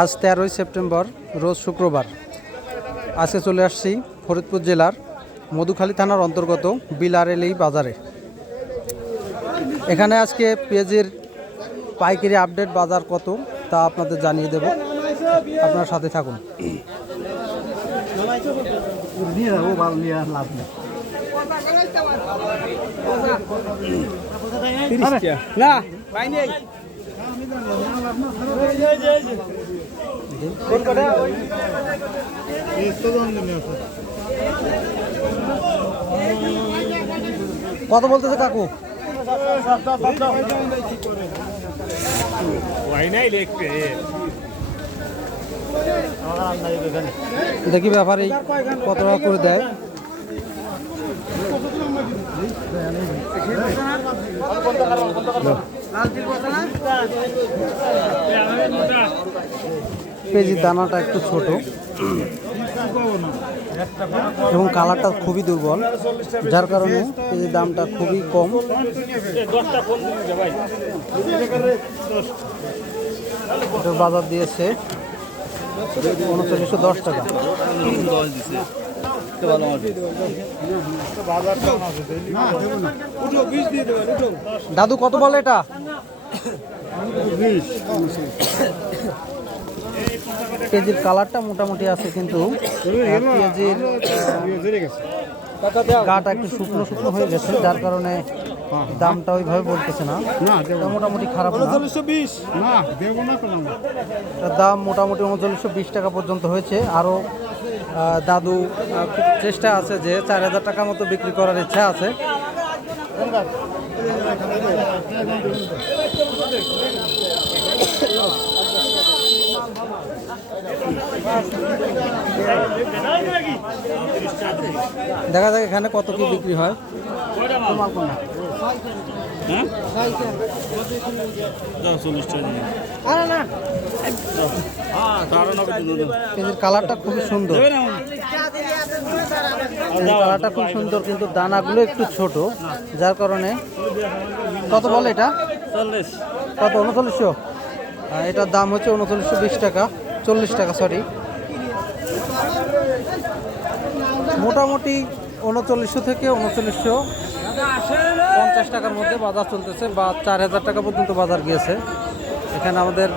আজ 13ই সেপ্টেম্বর, রোজ শুক্রবার। আজকে চলে আসছি ফরিদপুর জেলার মধুখালী থানার অন্তর্গত বিলারেলি বাজারে। এখানে আজকে পেঁয়াজের পাইকারি আপডেট বাজার কত তা আপনাদের জানিয়ে দেব, আপনার সাথে থাকুন। কত বলতেছে কাকু? দেখি ব্যাপারে কত টাকা করে দেয়। পেঁয়াজের দানাটা একটু ছোট এবং কালারটা খুবই দুর্বল, যার কারণে পেঁয়াজের দামটা খুবই কম। বাজার দিয়েছে 3910 টাকা। দাদু কত বলে এটা? পেঁয়াজের কালারটা মোটামুটি আছে, কিন্তু পেঁয়াজের গাটা একটু শুকনো শুকনো হয়ে গেছে, যার কারণে দামটা ওইভাবে বলতেছে না। মোটামুটি খারাপ না, দাম মোটামুটি 3920 টাকা পর্যন্ত হয়েছে। আরও দাদু চেষ্টা আছে যে 4000 টাকার মতো বিক্রি করার ইচ্ছা আছে। দেখা যাক এখানে কত কি বিক্রি হয়। কালারটা খুবই সুন্দর, কালারটা খুব সুন্দর, কিন্তু দানাগুলো একটু ছোট, যার কারণে। কত বলে এটা? কত? 3900। এটার দাম হচ্ছে 3920 টাকা, 40 টাকা সরি। মোটামুটি 3900 থেকে 3950 টাকার মধ্যে বাজার চলতেছে, বা 4000 টাকা পর্যন্ত বাজার গিয়েছে। এখানে আমাদের